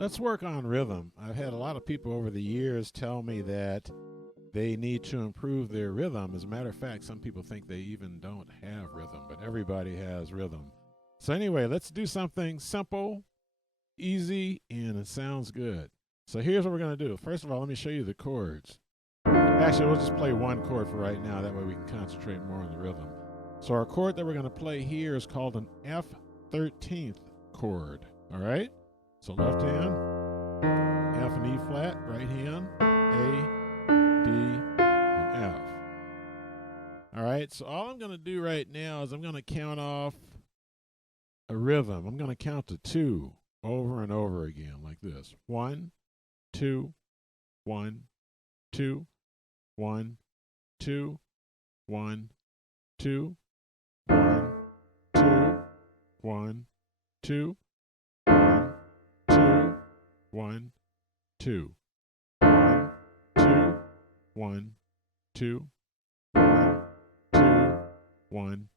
Let's work on rhythm. I've had a lot of people over the years tell me that they need to improve their rhythm. As a matter of fact, some people think they even don't have rhythm, but everybody has rhythm. So anyway, let's do something simple, easy, and it sounds good. So here's what we're going to do. First of all, let me show you the chords. Actually, we'll just play one chord for right now. That way we can concentrate more on the rhythm. So our chord that we're going to play here is called an F13th chord. All right? So left hand, F and E flat, right hand, A, D, and F. All right, so all I'm going to do right now is I'm going to count off a rhythm. I'm going to count to 2 over and over again like this. 1, 2, 1, 2, 1, 2, 1, 2, 1, 2, 1, 2, 1, 2, 1, 2, 1, 2, 1,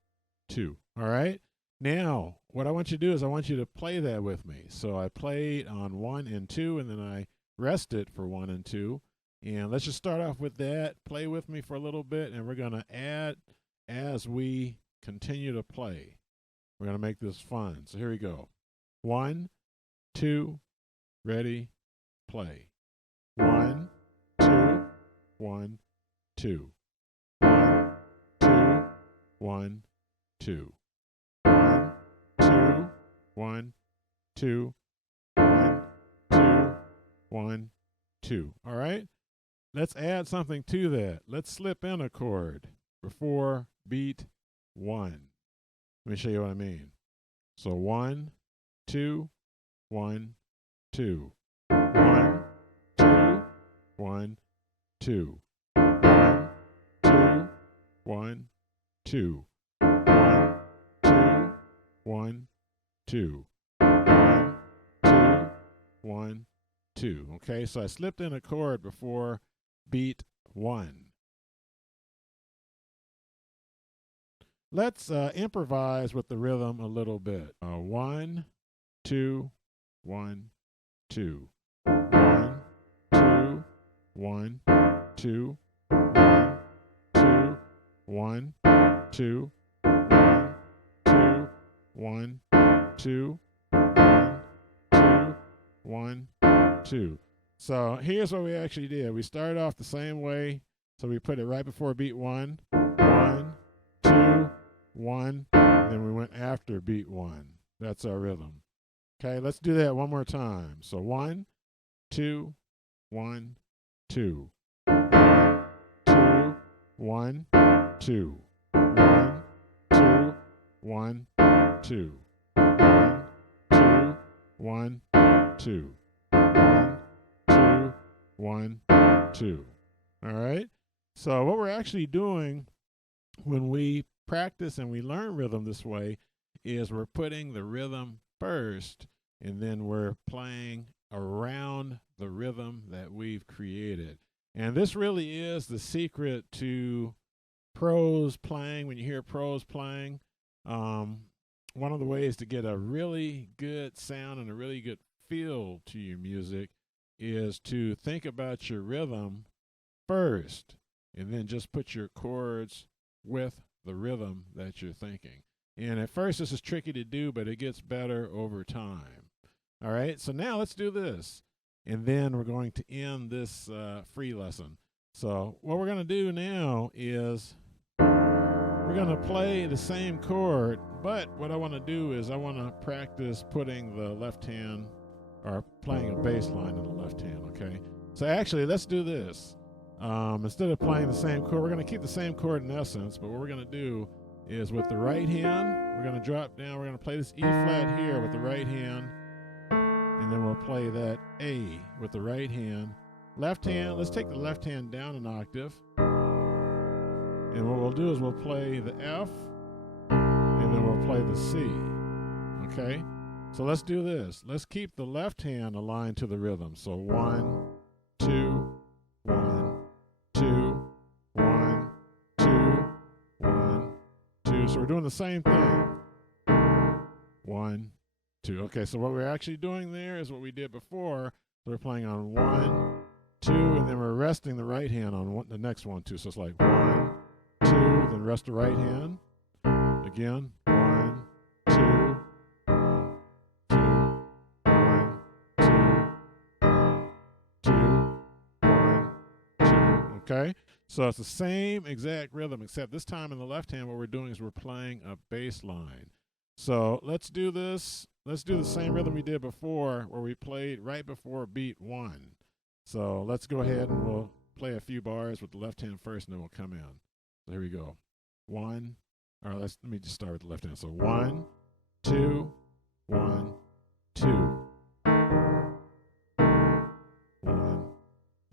2. All right? Now, what I want you to do is I want you to play that with me. So I played on 1 and 2, and then I rested for 1 and 2. And let's just start off with that. Play with me for a little bit, and we're going to add as we continue to play. We're going to make this fun. So here we go. 1, 2, ready, play. 1, 2, 1, 2. 1, 2, 1, 2. 1, 2, 1, 2. 1, 2, 1, 2. All right? Let's add something to that. Let's slip in a chord before beat 1. Let me show you what I mean. So 1, 2, 1, 2. 1, 2, 1, 2. 1, 2, 1, 2. 1, 2, 1, 2. 1, 2, 1, 2. Okay, so I slipped in a chord before beat 1. Let's improvise with the rhythm a little bit. 1, 2, 1, 2. 1, 2, 1, 2. 1, 2, 1, 2. 1, 2, 1, 2. 1, 2, 1, 2. So here's what we actually did. We started off the same way. So we put it right before beat 1. 1, 2, 1. And then we went after beat 1. That's our rhythm. Okay, let's do that one more time. So 1, 2, 1, 2. 1, 2, 1, 2. 1, 2, 1, 2. 1, 2, 1, 2. 1, 2, 1, 2. All right? So what we're actually doing when we practice and we learn rhythm this way is we're putting the rhythm first, and then we're playing around the rhythm that we've created. And this really is the secret to pros playing. When you hear pros playing, one of the ways to get a really good sound and a really good feel to your music is to think about your rhythm first, and then just put your chords with the rhythm that you're thinking. And at first this is tricky to do, but it gets better over time. All right, so now let's do this. And then we're going to end this free lesson. So what we're going to do now is we're going to play the same chord, but what I want to do is I want to practice putting the left hand, or playing a bass line in the left hand, okay? So actually, let's do this. Instead of playing the same chord, we're going to keep the same chord in essence, but what we're going to do is with the right hand, we're going to drop down, we're going to play this E flat here with the right hand, and then we'll play that A with the right hand. Left hand, let's take the left hand down an octave, and what we'll do is we'll play the F, and then we'll play the C, okay? So let's do this. Let's keep the left hand aligned to the rhythm. So 1, 2, 1, 2, 1, 2, 1, 2. So we're doing the same thing. 1, 2. Okay, so what we're actually doing there is what we did before. So we're playing on 1, 2, and then we're resting the right hand on the next one, too. So it's like 1, 2, then rest the right hand. Again, 1, 2, 1, 2, 1, 2, 1, 2. Okay, so it's the same exact rhythm, except this time in the left hand, what we're doing is we're playing a bass line. So let's do this. Let's do the same rhythm we did before, where we played right before beat 1. So let's go ahead and we'll play a few bars with the left hand first, and then we'll come in. So here we go. 1. All right, let me just start with the left hand. So 1, 2, 1, 2. 1,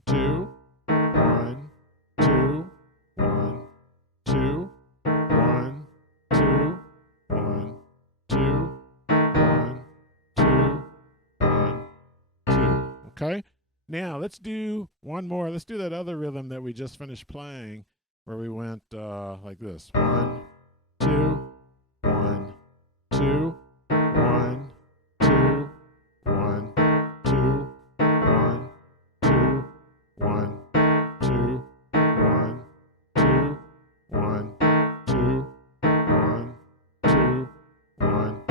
2, 1, 2, 1, 2, 1, 2, 1, 2, 1, 2, 1, 2. Okay? Now let's do one more. Let's do that other rhythm that we just finished playing, where we went like this. 1, 2, 1, 2, 1, 2, 1, 2, 1, 2, 1, 2, 1, 2, 1, 2, 1, 2, 1,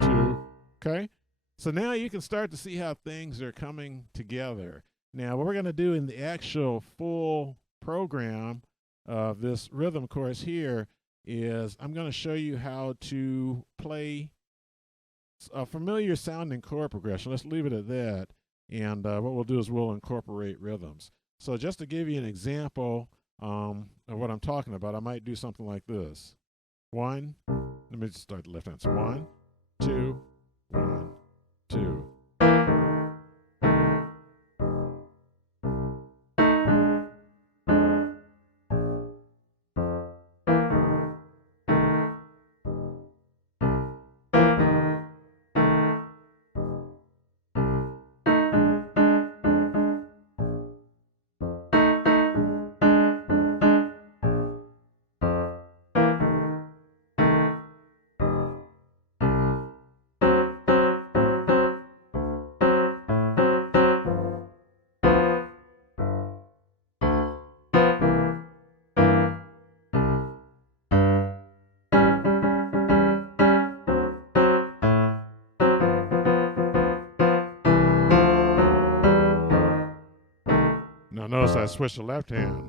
2. Okay? So now you can start to see how things are coming together. Now, what we're going to do in the actual full program of this rhythm course here is I'm going to show you how to play a familiar sounding chord progression. Let's leave it at that. And what we'll do is we'll incorporate rhythms. So just to give you an example of what I'm talking about, I might do something like this. 1, let me just start the left hand. So 1, 2, 1, 2. Now notice I switched the left hand.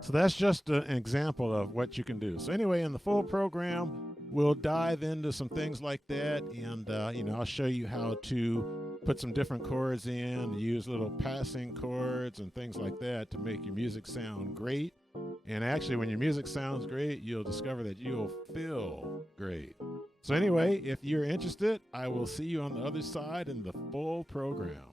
So that's just an example of what you can do. So anyway, in the full program, we'll dive into some things like that, and I'll show you how to put some different chords in, use little passing chords and things like that to make your music sound great. And actually, when your music sounds great, you'll discover that you'll feel great. So anyway, if you're interested, I will see you on the other side in the full program.